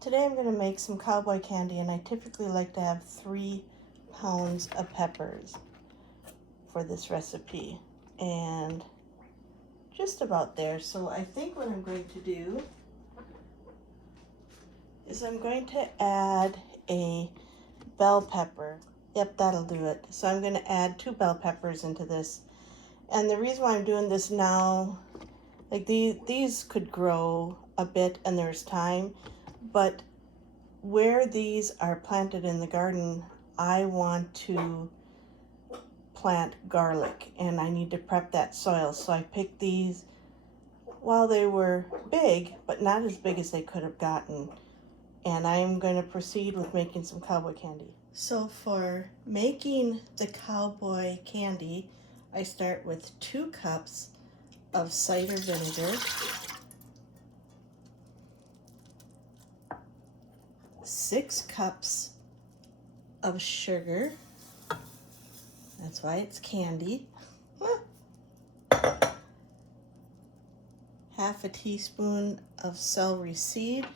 Today I'm going to make some cowboy candy, and I typically like to have 3 pounds of peppers for this recipe, and just about there. So I think what I'm going to do is I'm going to add a bell pepper. Yep, that'll do it. So I'm going to add 2 bell peppers into this. And the reason why I'm doing this now, like these could grow a bit and there's time, but where these are planted in the garden, I want to plant garlic and I need to prep that soil. So I picked these while they were big, but not as big as they could have gotten. And I'm going to proceed with making some cowboy candy. So for making the cowboy candy, I start with 2 cups of cider vinegar, 6 cups of sugar, that's why it's candy, half a teaspoon of celery seed,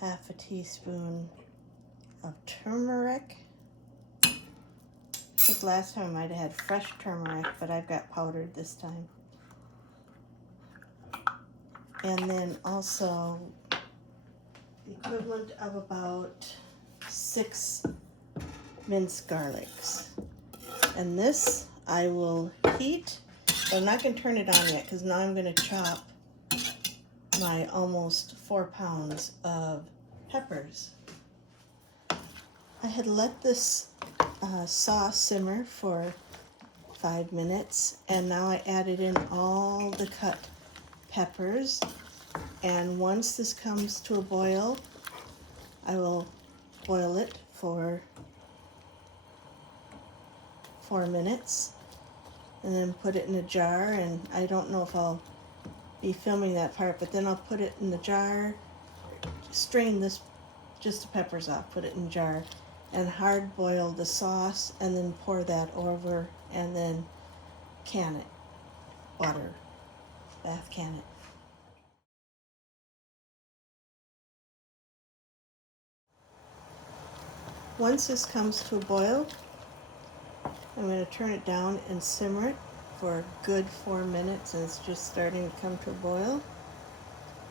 half a teaspoon of turmeric. I think last time I might have had fresh turmeric, but I've got powdered this time. And then also the equivalent of about 6 minced garlics. And this I will heat, but I'm not going to turn it on yet because now I'm going to chop my almost 4 pounds of peppers. I had let this sauce simmer for 5 minutes, and now I added in all the cut peppers, and once this comes to a boil, I will boil it for 4 minutes and then put it in a jar. And I don't know if I'll be filming that part, but then I'll put it in the jar, strain this, just the peppers off, put it in a jar, and hard boil the sauce, and then pour that over, and then can it, water, bath can it. Once this comes to a boil, I'm going to turn it down and simmer it for a good 4 minutes, and it's just starting to come to a boil.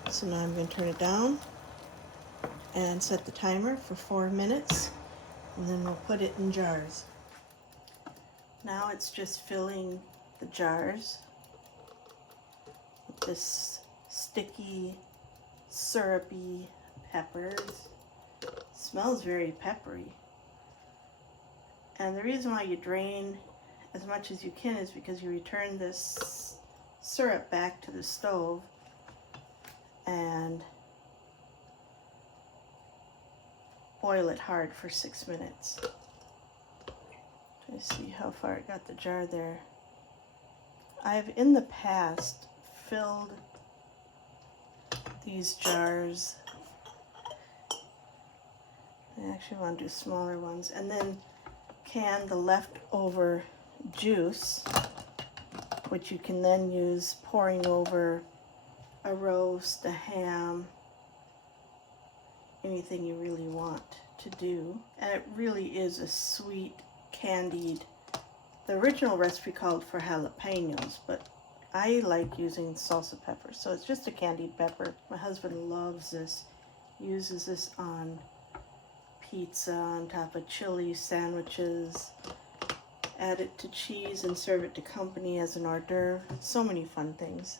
So now I'm going to turn it down and set the timer for 4 minutes, and then we'll put it in jars. Now it's just filling the jars with this sticky, syrupy peppers. It smells very peppery. And the reason why you drain as much as you can is because you return this syrup back to the stove and boil it hard for 6 minutes. Try to see how far it got the jar there. I've in the past filled these jars. I actually want to do smaller ones, and then can the leftover juice, which you can then use pouring over a roast, a ham, anything you really want to do. And it really is a sweet candied, the original recipe called for jalapenos, but I like using salsa pepper, so it's just a candied pepper. My husband loves this, uses this on pizza, on top of chili sandwiches, add it to cheese and serve it to company as an hors d'oeuvre. So many fun things.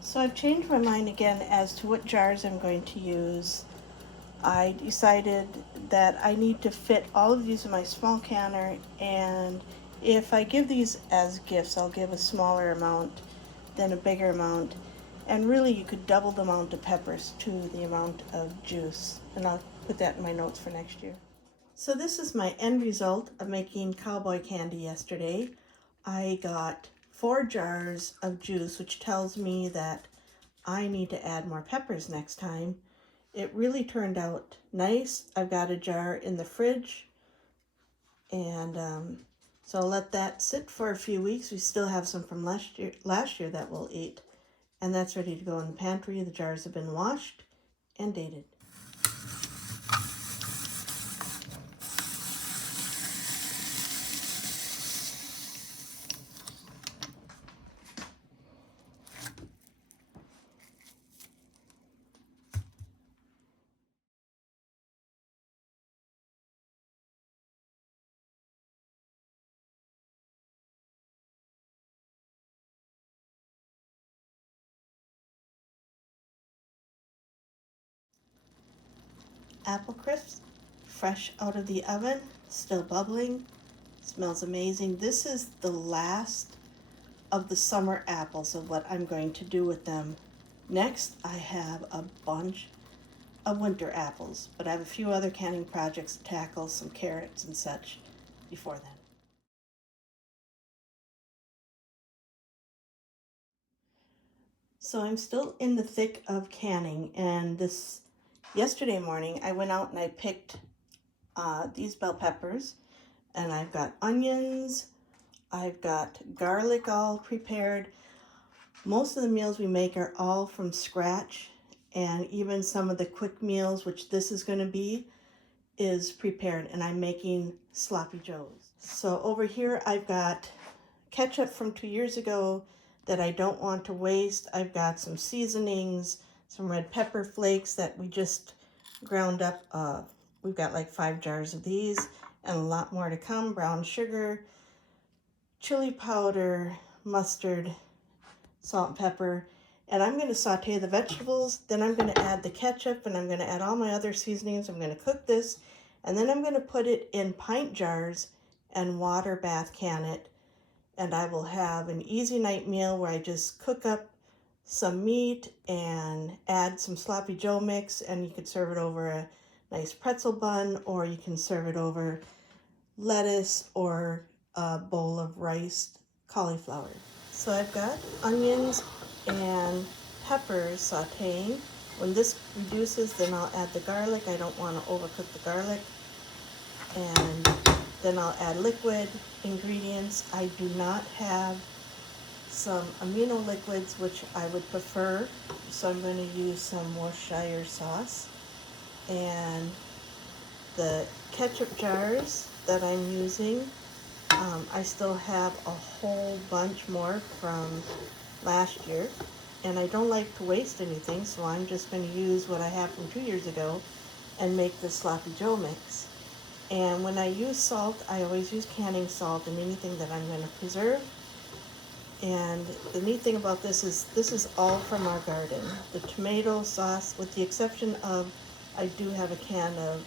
So I've changed my mind again as to what jars I'm going to use. I decided that I need to fit all of these in my small canner, and if I give these as gifts, I'll give a smaller amount than a bigger amount. And really, you could double the amount of peppers to the amount of juice. And I'll put that in my notes for next year. So this is my end result of making cowboy candy yesterday. I got 4 jars of juice, which tells me that I need to add more peppers next time. It really turned out nice. I've got a jar in the fridge, and So I'll let that sit for a few weeks. We still have some from last year that we'll eat. And that's ready to go in the pantry. The jars have been washed and dated. Apple crisps, fresh out of the oven, still bubbling, smells amazing. This is the last of the summer apples of what I'm going to do with them. Next, I have a bunch of winter apples, but I have a few other canning projects to tackle, some carrots and such before then. So I'm still in the thick of canning, and yesterday morning I went out and I picked these bell peppers, and I've got onions, I've got garlic all prepared. Most of the meals we make are all from scratch, and even some of the quick meals, which this is going to be, is prepared, and I'm making sloppy joes. So over here I've got ketchup from 2 years ago that I don't want to waste. I've got some seasonings, some red pepper flakes that we just ground up. We've got like 5 jars of these and a lot more to come. Brown sugar, chili powder, mustard, salt and pepper. And I'm going to saute the vegetables. Then I'm going to add the ketchup, and I'm going to add all my other seasonings. I'm going to cook this, and then I'm going to put it in pint jars and water bath can it. And I will have an easy night meal where I just cook up some meat and add some sloppy joe mix, and you could serve it over a nice pretzel bun, or you can serve it over lettuce or a bowl of riced cauliflower. So I've got onions and peppers sauteing. When this reduces, then I'll add the garlic. I don't want to overcook the garlic. And then I'll add liquid ingredients. I do not have some amino liquids, which I would prefer, so I'm going to use some Worcestershire sauce. And the ketchup jars that I'm using, I still have a whole bunch more from last year, and I don't like to waste anything, so I'm just going to use what I have from 2 years ago and make the sloppy joe mix. And when I use salt, I always use canning salt in anything that I'm going to preserve. And the neat thing about this is all from our garden. The tomato sauce, with the exception of, I do have a can of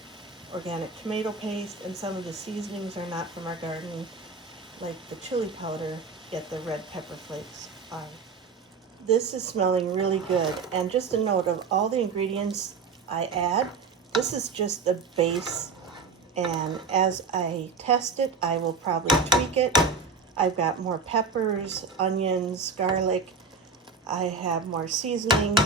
organic tomato paste, and some of the seasonings are not from our garden, like the chili powder, yet the red pepper flakes are. This is smelling really good. And just a note of all the ingredients I add, this is just the base, and as I test it, I will probably tweak it. I've got more peppers, onions, garlic. I have more seasoning.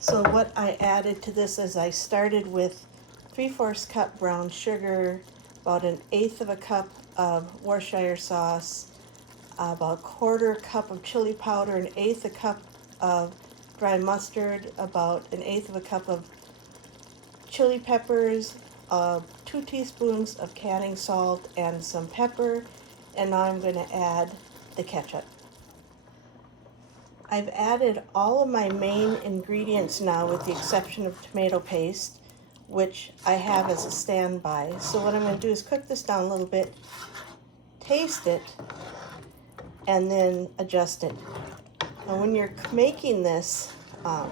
So what I added to this is I started with 3/4 cup brown sugar, about 1/8 of a cup of Worcestershire sauce, about 1/4 cup of chili powder, 1/8 a cup of dry mustard, about 1/8 of a cup of chili peppers, 2 teaspoons of canning salt, and some pepper. And now I'm going to add the ketchup. I've added all of my main ingredients now, with the exception of tomato paste, which I have as a standby. So what I'm going to do is cook this down a little bit, taste it, and then adjust it. Now when you're making this,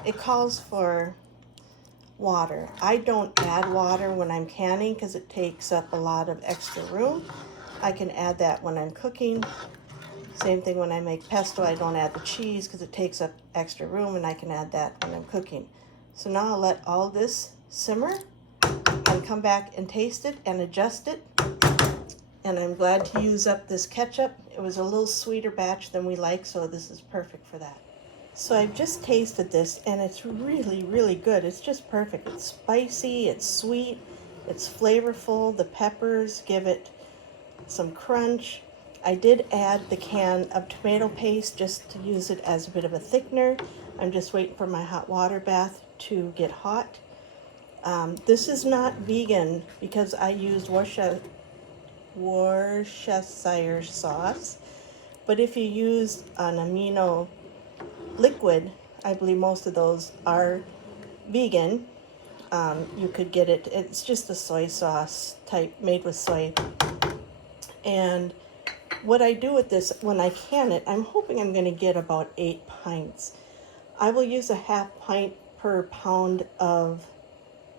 it calls for water. I don't add water when I'm canning because it takes up a lot of extra room. I can add that when I'm cooking. Same thing when I make pesto, I don't add the cheese because it takes up extra room, and I can add that when I'm cooking. So now I'll let all this simmer and come back and taste it and adjust it. And I'm glad to use up this ketchup. It was a little sweeter batch than we like, so this is perfect for that. So I've just tasted this, and it's really, really good. It's just perfect. It's spicy, it's sweet, it's flavorful. The peppers give it some crunch. I did add the can of tomato paste just to use it as a bit of a thickener. I'm just waiting for my hot water bath to get hot. This is not vegan because I used Worcestershire sauce. But if you use an amino liquid, I believe most of those are vegan. You could get it. It's just a soy sauce type made with soy. And what I do with this, when I can it, I'm hoping I'm going to get about 8 pints. I will use a half pint per pound of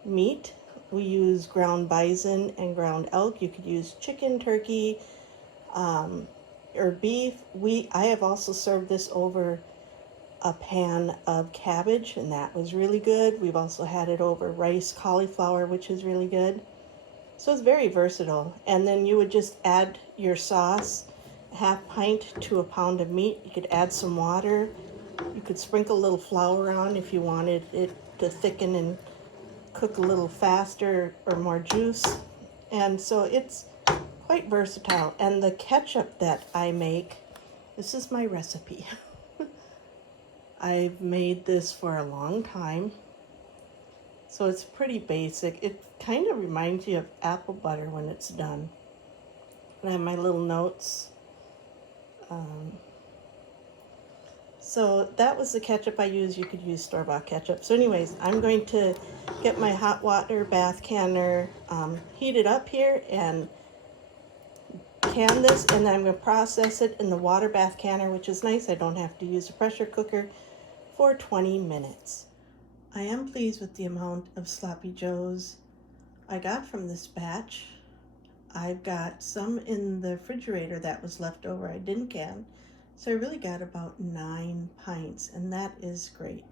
meat. We use ground bison and ground elk. You could use chicken, turkey, or beef. I have also served this over a pan of cabbage, and that was really good. We've also had it over rice cauliflower, which is really good. So it's very versatile. And then you would just add your sauce, half pint to a pound of meat. You could add some water. You could sprinkle a little flour on if you wanted it to thicken and cook a little faster or more juice. And so it's quite versatile. And the ketchup that I make, this is my recipe. I've made this for a long time. So it's pretty basic. It kind of reminds you of apple butter when it's done. And I have my little notes. So that was the ketchup I used. You could use store-bought ketchup. So anyways, I'm going to get my hot water bath canner heated up here and can this, and then I'm going to process it in the water bath canner, which is nice. I don't have to use a pressure cooker, for 20 minutes. I am pleased with the amount of Sloppy Joes I got from this batch. I've got some in the refrigerator that was left over I didn't can. So I really got about 9 pints, and that is great.